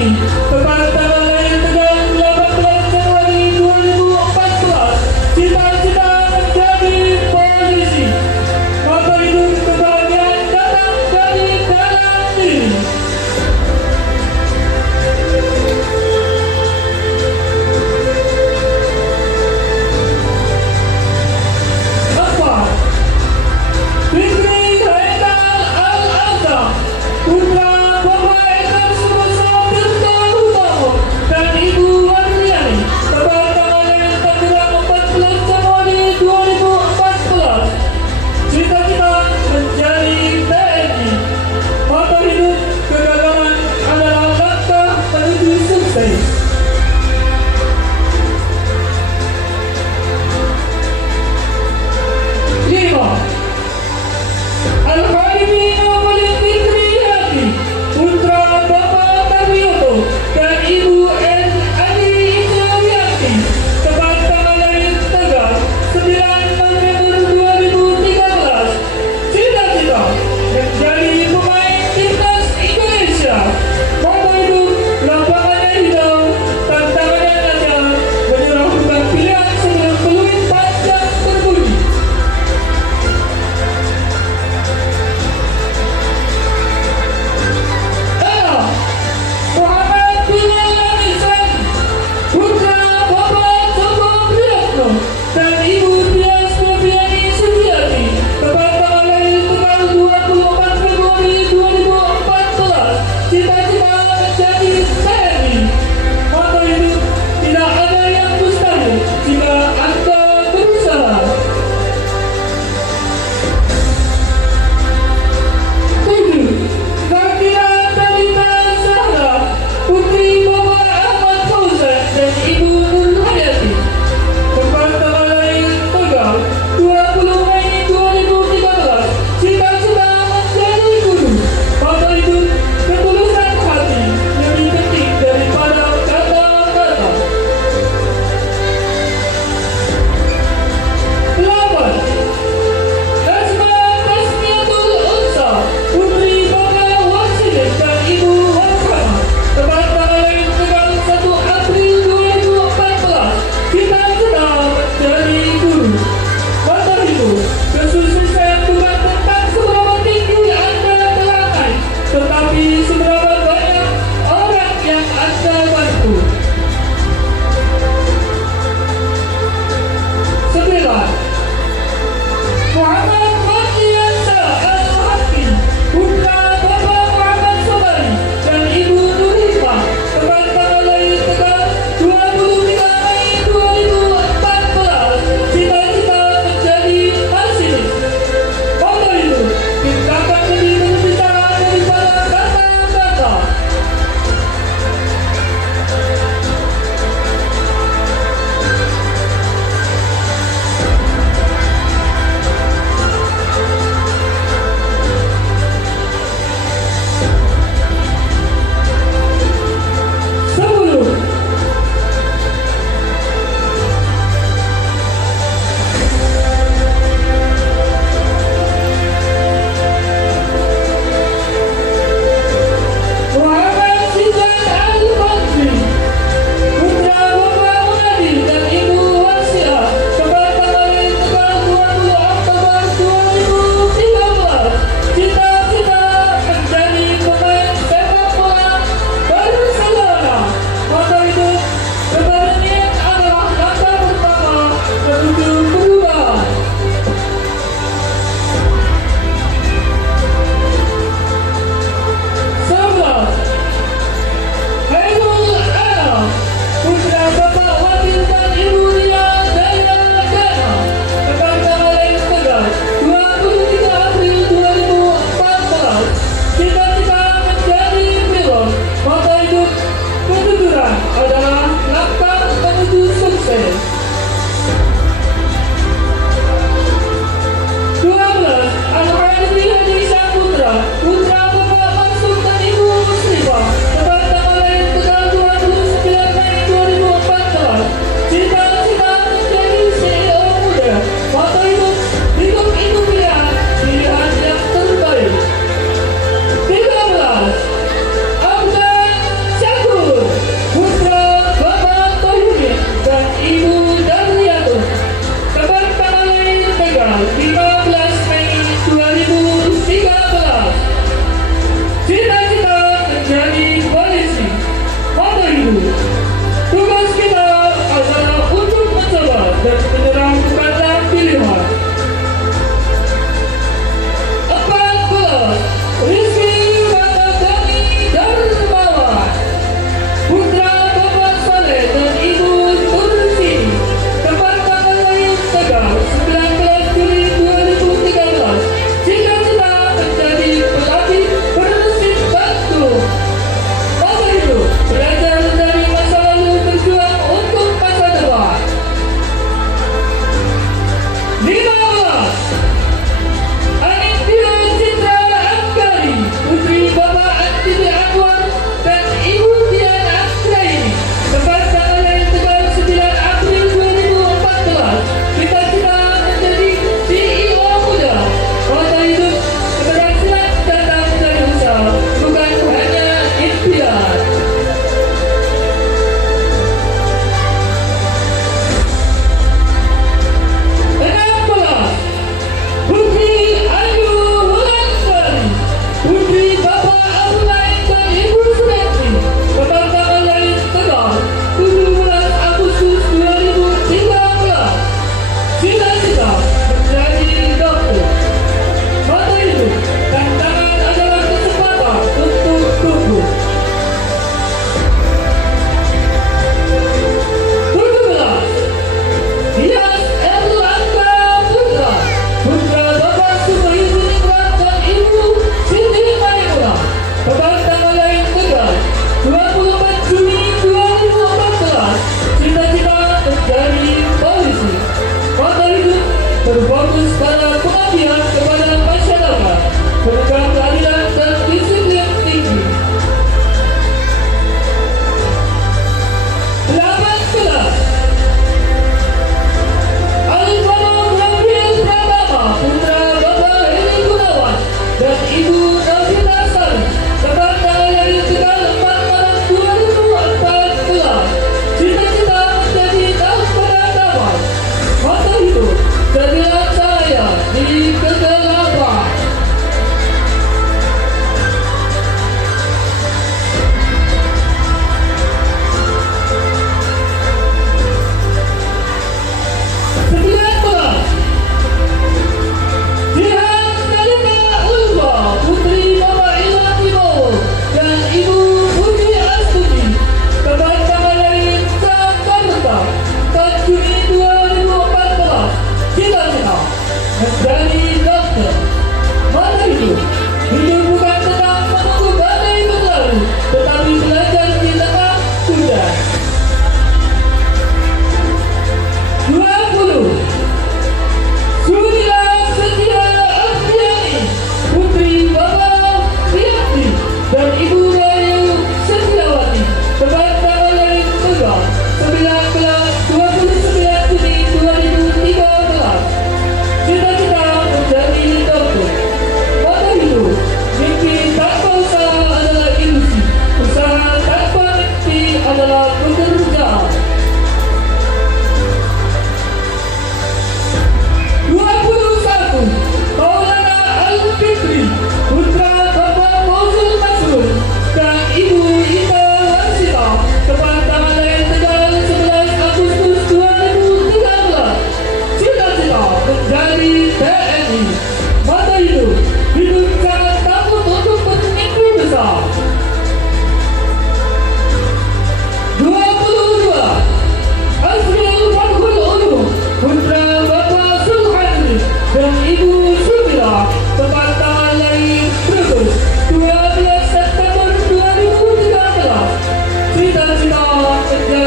Prestasi tepat tanggal lahir Tegal 18 Januari 2014. Cita-cita menjadi polisi. Maka itu kebahagiaan datang dari dalam diri. Fikri Haidar Al-Azam, putra Bapak Edar Suroso Tirta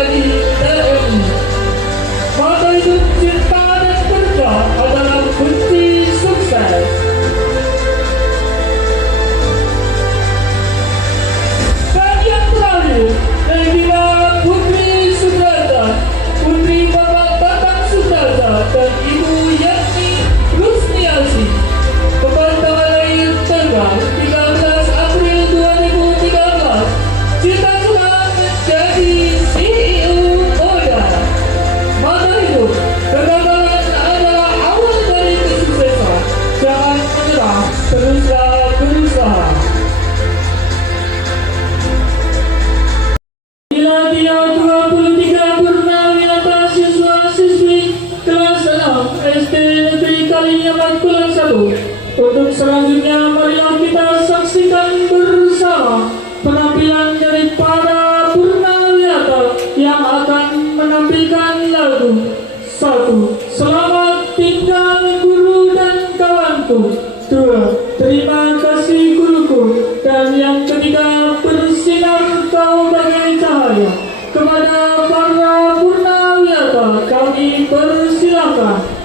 menjadi TNI. Maka itu cinta dan kerja adalah kunci sukses. Dan yang terakhir, Regina Putri Sudrajat, Putri Bapak Tatang Sudrajat dan Ibu Yati Rusniasi, kepala lahir Tegal 13 April 2013, cita-cita menjadi CEO Oda. Maka itu, kegagalan adalah awal dari kesuksesan. Jangan menyerah, teruslah berusaha. Bila 23 Purnawiyata siswa-siswi kelas 6 SD Negeri Kalinyamat Kulon 1. Untuk selanjutnya marilah kita saksikan bersama penampilan dari para Purnawiyata yang akan menampilkan lagu 1. Selamat tinggal guru dan kawanku. 2. Terima kasih guruku. Dan yang ketiga, bersinar kau bagai cahaya. Kepada para Purnawiyata kami persilakan.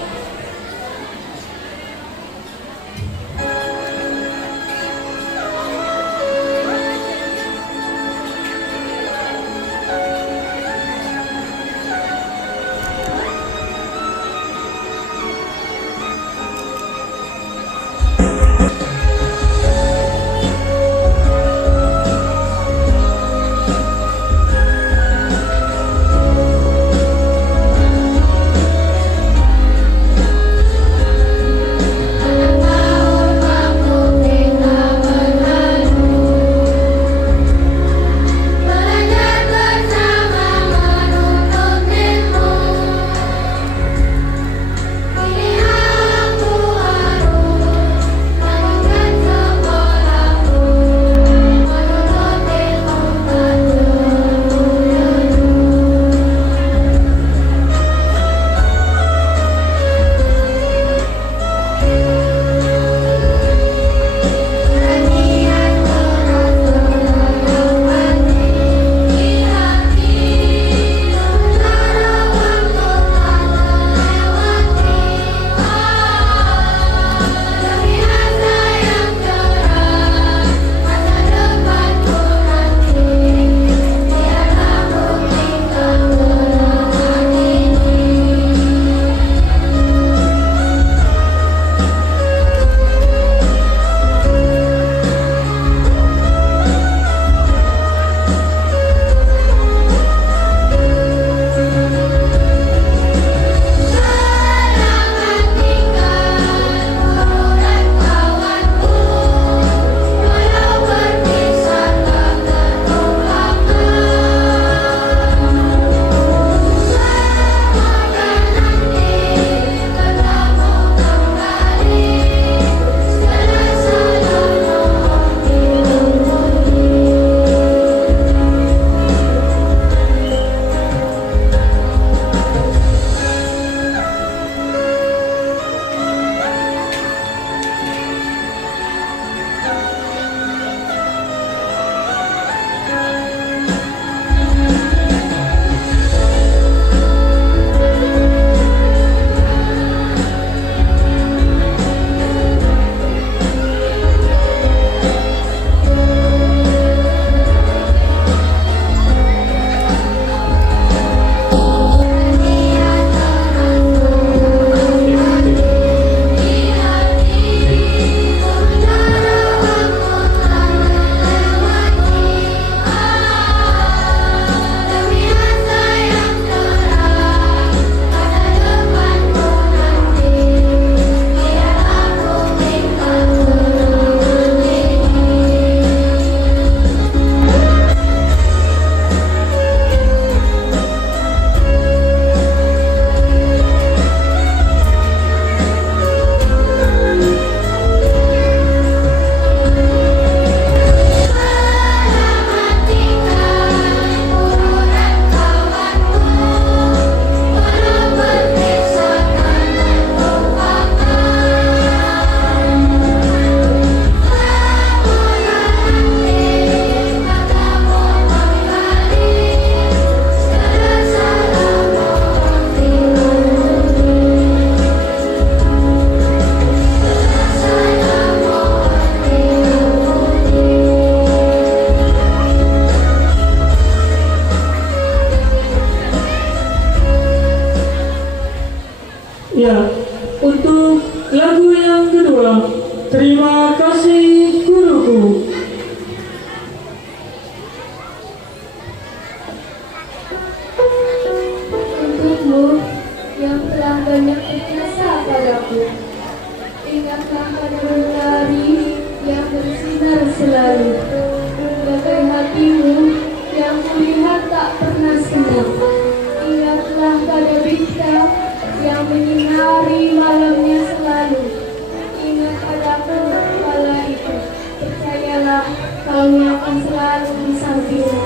Ya, untuk lagu yang kedua, terima kasih guruku. Untukmu yang telah banyak berjasa padaku, ingatlah pada mentari yang bersinar selalu, bagai hatimu yang kulihat tak pernah senang. Ingatlah pada bintang yang menyinari malamnya selalu. Ingat padaku kala itu, percayalah kau akan selalu di sampingku.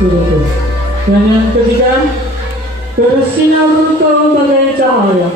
suruhku. Dan yang ketiga, bersinar engkau bagai cahaya.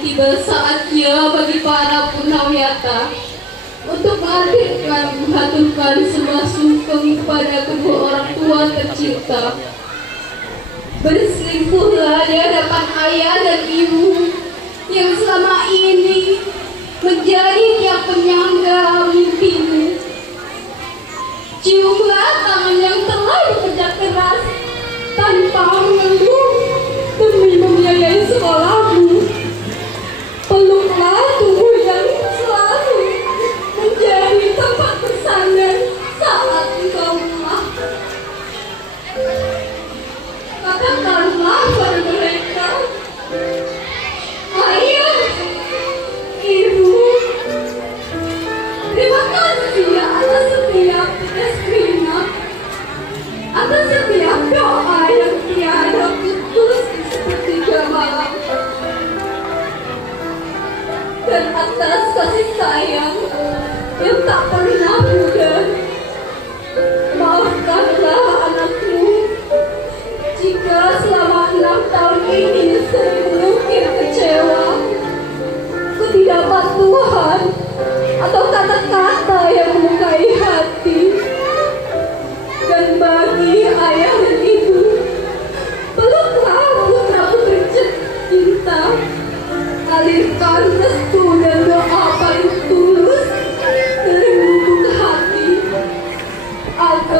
tiba saatnya bagi para punawiyata untuk mengaturkan sebuah sungkem kepada kedua orang tua tercinta. Berselingkuhlah di hadapan ayah dan ibu yang selama ini menjadi tiap penyangga mimpimu. Ciumlah tangan yang telah bekerja keras tanpa mengeluh demi membiayai sekolahmu. Peluklah tubuh yang selalu menjadi tempat bersandar saat engkau lemah. Katakanlah pada mereka, ayah, ibu, terima kasih.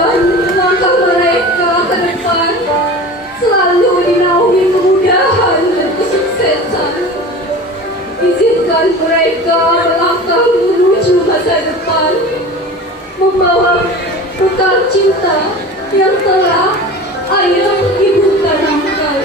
dan langkah mereka ke depan selalu dinaungi kemudahan dan kesuksesan. Izinkan mereka melangkah menuju masa depan, membawa bekal cinta yang telah ayah ibu tanamkan.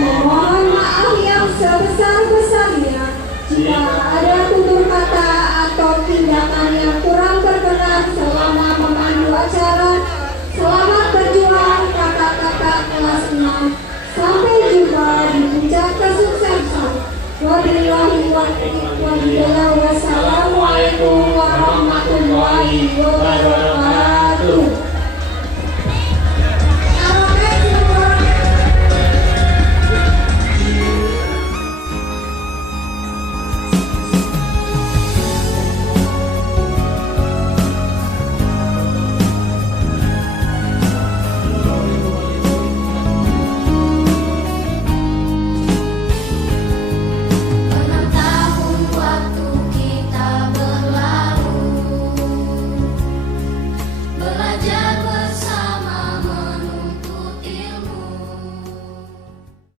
Mohon maaf yang sebesar-besarnya jika ada tutur kata atau tindakan yang kurang berkenan selama memandu acara. Selamat berjuang kakak-kakak kelas 6. Sampai jumpa di puncak kesuksesan. Wassalamualaikum warahmatullahi wabarakatuh.